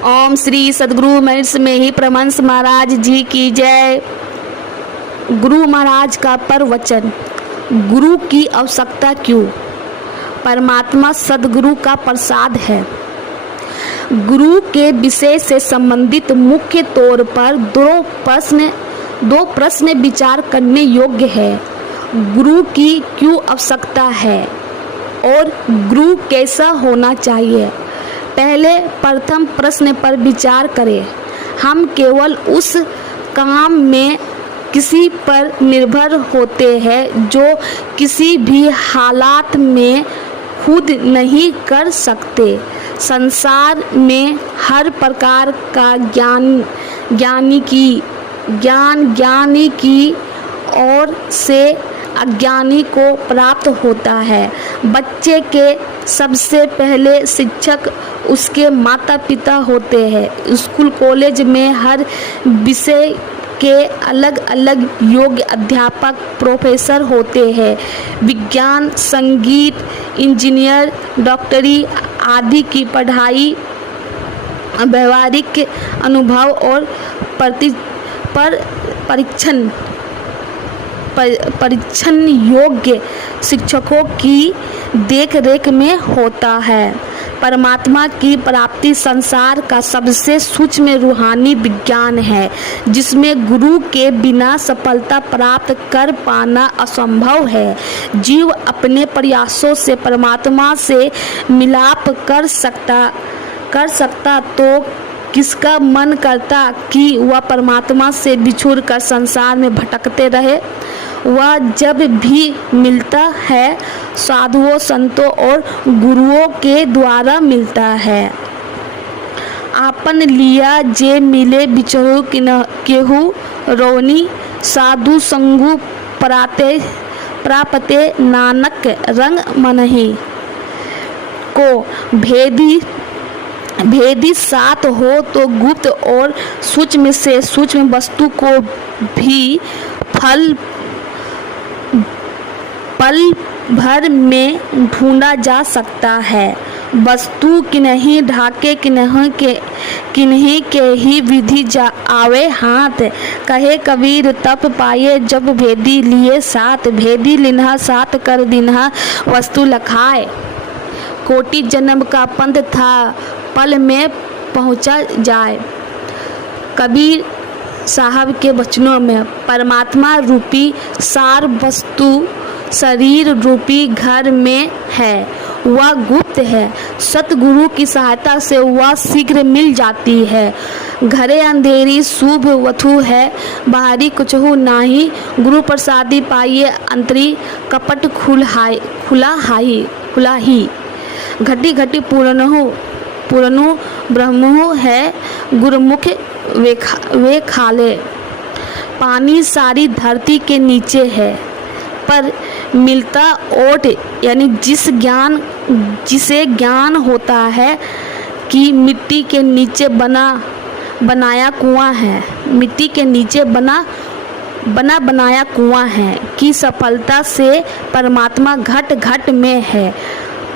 ओम श्री सद्गुरु महर्षि में ही परमहंस महाराज जी की जय। गुरु महाराज का प्रवचन, गुरु की आवश्यकता क्यों? परमात्मा सद्गुरु का प्रसाद है। गुरु के विषय से संबंधित मुख्य तौर पर दो प्रश्न विचार करने योग्य है। गुरु की क्यों आवश्यकता है और गुरु कैसा होना चाहिए? पहले प्रथम प्रश्न पर विचार करें। हम केवल उस काम में किसी पर निर्भर होते हैं जो किसी भी हालात में खुद नहीं कर सकते। संसार में हर प्रकार का ज्ञानी की ओर से अज्ञानी को प्राप्त होता है। बच्चे के सबसे पहले शिक्षक उसके माता पिता होते हैं। स्कूल कॉलेज में हर विषय के अलग अलग योग्य अध्यापक प्रोफेसर होते हैं। विज्ञान, संगीत, इंजीनियर, डॉक्टरी आदि की पढ़ाई व्यवहारिक अनुभव और परीक्षण योग्य शिक्षकों की देखरेख में होता है। परमात्मा की प्राप्ति संसार का सबसे सूक्ष्म रूहानी विज्ञान है, जिसमें गुरु के बिना सफलता प्राप्त कर पाना असंभव है। जीव अपने प्रयासों से परमात्मा से मिलाप कर सकता तो किसका मन करता कि वह परमात्मा से बिछुड़ कर संसार में भटकते रहे। वह जब भी मिलता है साधुओं, संतों और गुरुओं के द्वारा मिलता है। आपन लिया जे मिले बिचरू केहू रोवनी, साधु संगु प्रापते नानक रंग मनहि को। भेदी सात हो तो गुप्त और सूक्ष्म से सूक्ष्म वस्तु को भी पल भर में ढूंढा जा सकता है। वस्तु किन्हीं ढाके किन्हीं के ही विधि जा आवे हाथ। कहे कबीर तप पाए जब भेदी लिए साथ। भेदी लिन्हा साथ कर दिन्हा वस्तु लखाए। कोटि जन्म का पंथ था पल में पहुंचा जाए। कबीर साहब के वचनों में परमात्मा रूपी सार वस्तु शरीर रूपी घर में है। वह गुप्त है। सतगुरु की सहायता से वह शीघ्र मिल जाती है। घरे अंधेरी शुभ वथु है, बाहरी कुछहु नाही। गुरु प्रसादी पाइए अंतरी, कपट खुला ही। घटी घटी पूर्णु ब्रह्मु है, गुरुमुख वे खाले। पानी सारी धरती के नीचे है, पर मिलता ओट यानी जिसे ज्ञान होता है कि मिट्टी के नीचे बनाया कुआं है। मिट्टी के नीचे बनाया कुआं है कि सफलता से परमात्मा घट घट में है,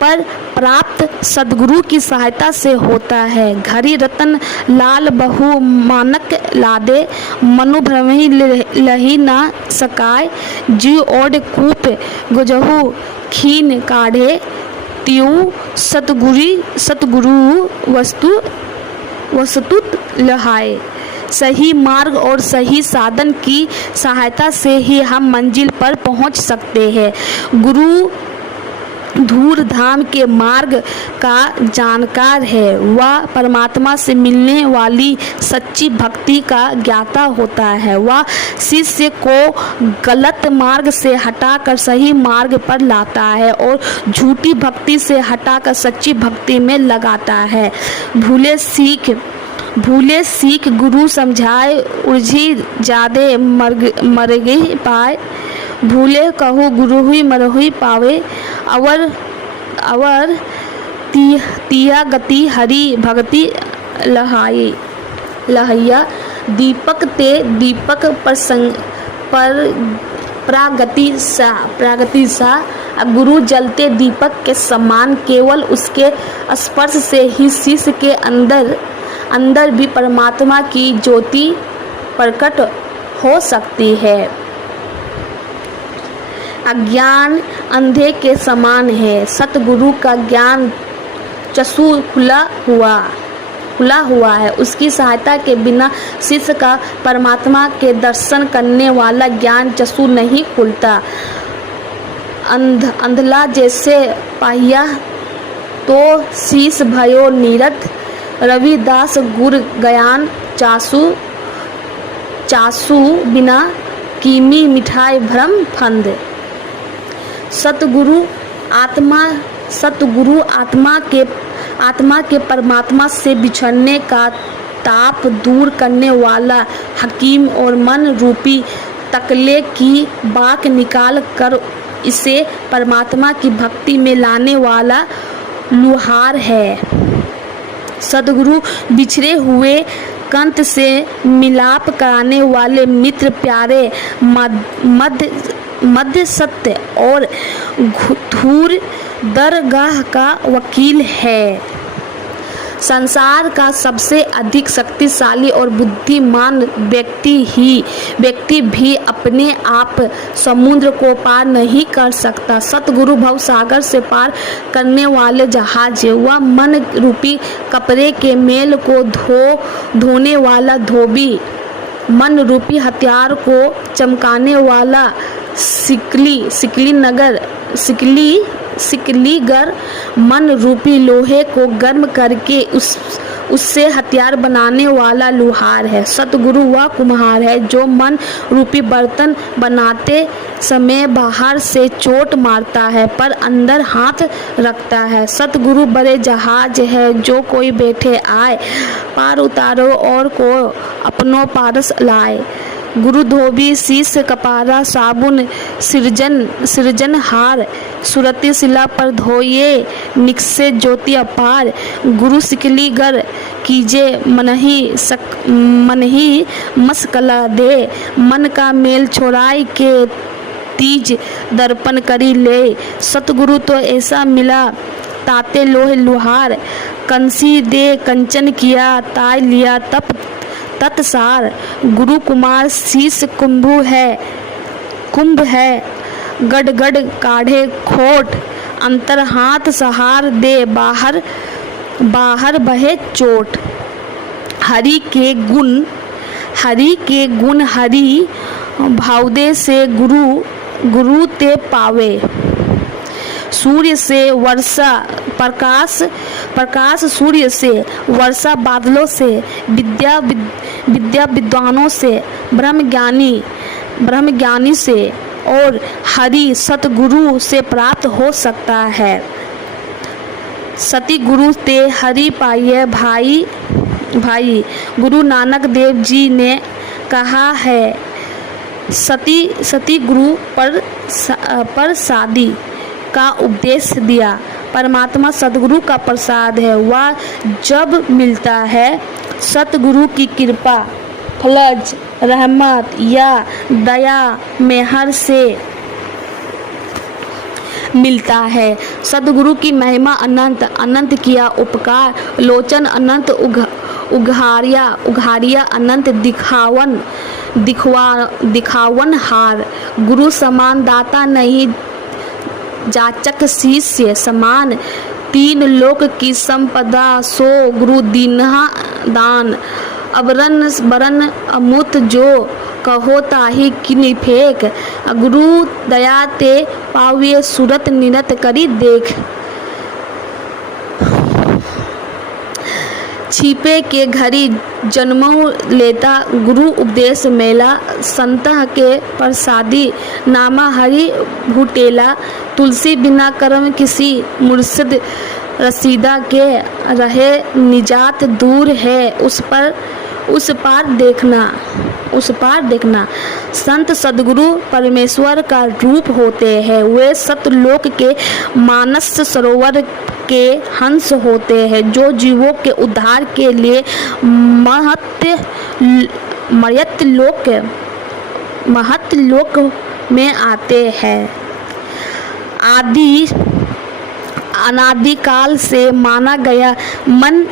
पर प्राप्त सद्गुरु की सहायता से होता है। घड़ी रतन लाल बहु मानक लादे, मनु भ्रमही लही ना सकाय। जीव ओड कूप गुजहु खीन काढ़े, त्यू सतगुरु वस्तु लहाए। सही मार्ग और सही साधन की सहायता से ही हम मंजिल पर पहुंच सकते हैं। गुरु धूर धाम के मार्ग का जानकार है। वह परमात्मा से मिलने वाली सच्ची भक्ति का ज्ञाता होता है। वह शिष्य को गलत मार्ग से हटाकर सही मार्ग पर लाता है और झूठी भक्ति से हटाकर सच्ची भक्ति में लगाता है। भूले सीख गुरु समझाए, उलझी जादे मरगी पाए। भूले कहू गुरु हुई मरहुई पावे, अवर तिया गति हरि भक्ति लहैया। दीपक ते दीपक पर प्रागति सा। गुरु जलते दीपक के समान केवल उसके स्पर्श से ही शिष्य के अंदर भी परमात्मा की ज्योति प्रकट हो सकती है। अज्ञान अंधे के समान है। सतगुरु का ज्ञान चक्षु खुला हुआ है। उसकी सहायता के बिना शिष्य का परमात्मा के दर्शन करने वाला ज्ञान चक्षु नहीं खुलता। अंधला जैसे पाहिया तो शीश भयो नीरत, रविदास गुर ज्ञान चासु बिना कीमी मिठाई भ्रम फंद। सतगुरु आत्मा के परमात्मा से बिछड़ने का ताप दूर करने वाला हकीम और मन रूपी तकले की बाक निकाल कर इसे परमात्मा की भक्ति में लाने वाला लुहार है। सतगुरु बिछड़े हुए कंत से मिलाप कराने वाले मित्र प्यारे मध्य सत्य और धूर दरगाह का वकील है। संसार का सबसे अधिक शक्तिशाली और बुद्धिमान व्यक्ति भी अपने आप समुद्र को पार नहीं कर सकता। सतगुरु भवसागर से पार करने वाले जहाज है। वह मन रूपी कपड़े के मेल को धोने वाला धोबी, मन रूपी हथियार को चमकाने वाला सिकलीगर, मन रूपी लोहे को गर्म करके उससे हथियार बनाने वाला लुहार है। सतगुरु वह कुम्हार है जो मन रूपी बर्तन बनाते समय बाहर से चोट मारता है पर अंदर हाथ रखता है। सतगुरु बड़े जहाज है जो कोई बैठे आए, पार उतारो और को अपनों पारस लाए। गुरु धोबी शीश कपारा साबुन सृजनहार, सुरती शिला पर धोइए निकसे ज्योति अपार। गुरु सिकलीगर कीजे मनही मस्कला दे, मन का मेल छोड़ाई के तीज दर्पण करी ले। सतगुरु तो ऐसा मिला ताते लोहे लुहार, कंसी दे कंचन किया ताय लिया तप तत्सार। गुरु कुमार शीश कुंभ है, गड़ काढ़े खोट, अंतर हाथ सहार दे बाहर बहे चोट। हरि के गुण हरि भावदे से गुरु ते पावे। सूर्य से वर्षा प्रकाश सूर्य से, वर्षा बादलों से, विद्या विद्वानों से, ब्रह्म ज्ञानी से और हरि सतगुरु से प्राप्त हो सकता है। सती गुरु ते हरि पाइये भाई। गुरु नानक देव जी ने कहा है, सती गुरु पर शादी का उपदेश दिया। परमात्मा सतगुरु का प्रसाद है। वह जब मिलता है सतगुरु की कृपा, फलज, रहमत या दया मेहर से मिलता है। सतगुरु की महिमा अनंत किया उपकार, लोचन अनंत उघारिया अनंत दिखावन हार। गुरु समान दाता नहीं, जाचक शिष्य समान। तीन लोक की संपदा सो गुरु दीन्हा दान। अबरन बरन अमूत जो कहो ताही किनि फेक। गुरु दया ते पावे सूरत निरत करी देख। छिपे के घड़ी जन्मों लेता गुरु उपदेश मेला। संत के प्रसादी नामा हरि भूटेला। तुलसी बिना कर्म किसी मुर्शिद रसीदा के। रहे निजात दूर है उस पार देखना। संत सद्गुरु परमेश्वर का रूप होते हैं। वे सतलोक के मानस सरोवर के हंस होते हैं जो जीवों के उद्धार के लिए महत लोक में आते हैं। अनादिकाल से माना गया मन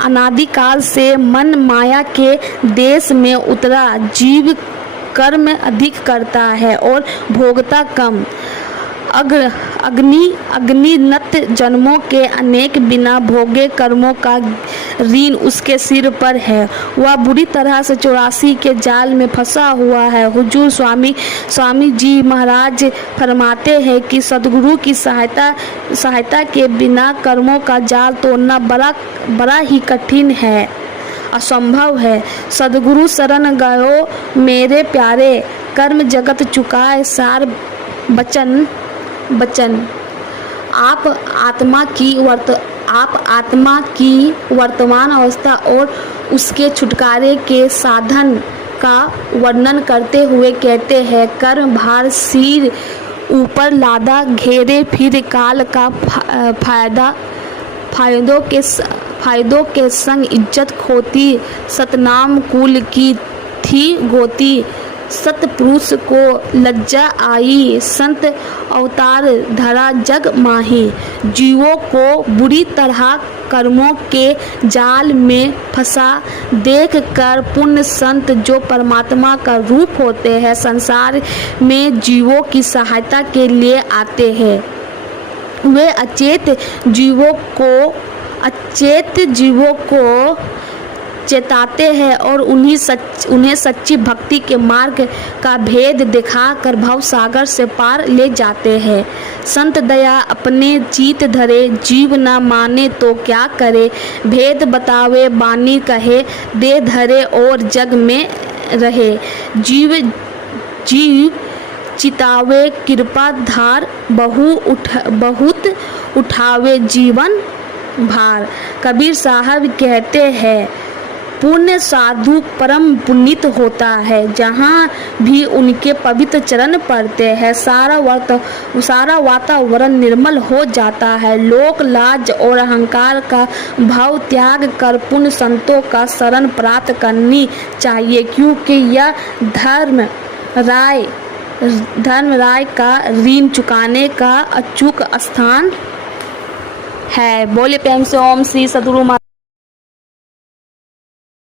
अनादिकाल से मन माया के देश में उतरा। जीव कर्म अधिक करता है और भोगता कम। अगणित जन्मों के अनेक बिना भोगे कर्मों का ऋण उसके सिर पर है। वह बुरी तरह से 84 के जाल में फंसा हुआ है। हुजूर स्वामी जी महाराज फरमाते हैं कि सद्गुरु की सहायता के बिना कर्मों का जाल तोड़ना बड़ा ही कठिन है, असंभव है। सद्गुरु शरण गयो मेरे प्यारे, कर्म जगत चुकाए सार बचन। आप आत्मा की वर्तमान अवस्था और उसके छुटकारे के साधन का वर्णन करते हुए कहते हैं, कर्म भार सिर ऊपर लादा, घेरे फिर काल का फायदों के संग इज्जत खोती। सतनाम कुल की थी गोती, सतपुरुष को लज्जा आई, संत अवतार धरा जग माही। जीवों को बुरी तरह कर्मों के जाल में फंसा देख कर पुण्य संत जो परमात्मा का रूप होते हैं, संसार में जीवों की सहायता के लिए आते हैं। वे अचेत जीवों को चेताते हैं और उन्हें सच्ची भक्ति के मार्ग का भेद दिखाकर भव सागर से पार ले जाते हैं। संत दया अपने चीत धरे, जीव न माने तो क्या करे। भेद बतावे बानी कहे, दे धरे और जग में रहे। जीव चितावे कृपा धार, बहुत उठावे जीवन भार। कबीर साहब कहते हैं, पुण्य साधु परम पुनीत होता है, जहाँ भी उनके पवित्र चरण पड़ते हैं सारा वातावरण निर्मल हो जाता है। लोक लाज और अहंकार का भाव त्याग कर पुण्य संतों का शरण प्राप्त करनी चाहिए, क्योंकि यह धर्म राय का ऋण चुकाने का अचूक स्थान है। बोले प्रेम से ओम श्री सद्गुरु